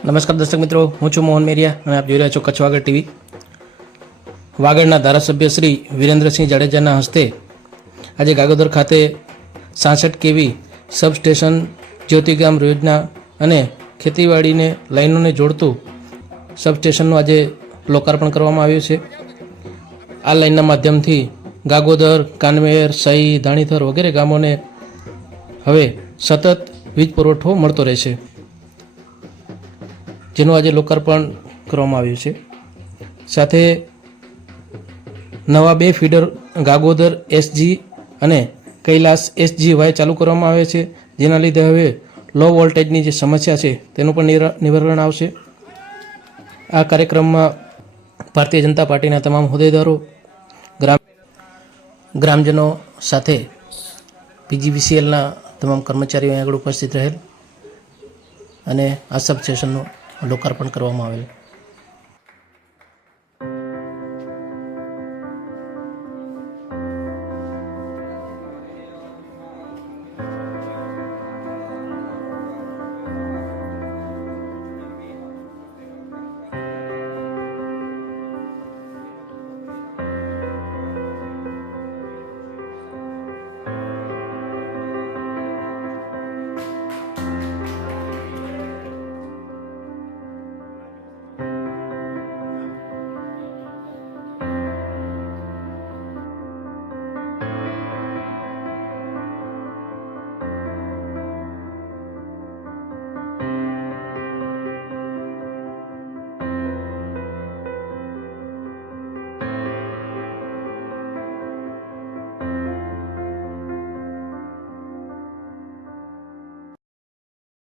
નમસ્કાર દર્શક મિત્રો, હું છું મોહન મેરિયા અને આપ જોઈ રહ્યા છો કચ્છ વાગડ ટીવી. વાગડના ધારાસભ્ય શ્રી વિરેન્દ્રસિંહ જાડેજાના હસ્તે આજે ગાગોદર ખાતે સાસઠ કેવી સબસ્ટેશન જ્યોતિગામ યોજના અને ખેતીવાડીને લાઈનોને જોડતું સબસ્ટેશનનું આજે લોકાર્પણ કરવામાં આવ્યું છે. આ લાઇનના માધ્યમથી ગાગોદર, કાનવેર સહી ધાણીથર વગેરે ગામોને હવે સતત વીજ પુરવઠો મળતો રહેશે જેનું આજે લોકાર્પણ કરવામાં આવ્યું છે. સાથે નવા બે ફીડર ગાગોદર એસજી અને કૈલાસ એસજી વાય ચાલુ કરવામાં આવે છે. જેના લીધે હવે લો વોલ્ટેજની જે સમસ્યા છે તેનું પણ નિવારણ આવશે. આ કાર્યક્રમમાં ભારતીય જનતા પાર્ટીના તમામ હોદ્દેદારો, ગ્રામ, ગ્રામજનો સાથે પીજીવીસીએલના તમામ કર્મચારીઓ આગળ ઉપસ્થિત રહેલ. અને આ સબ લોકાર્પણ કરવામાં આવેલ.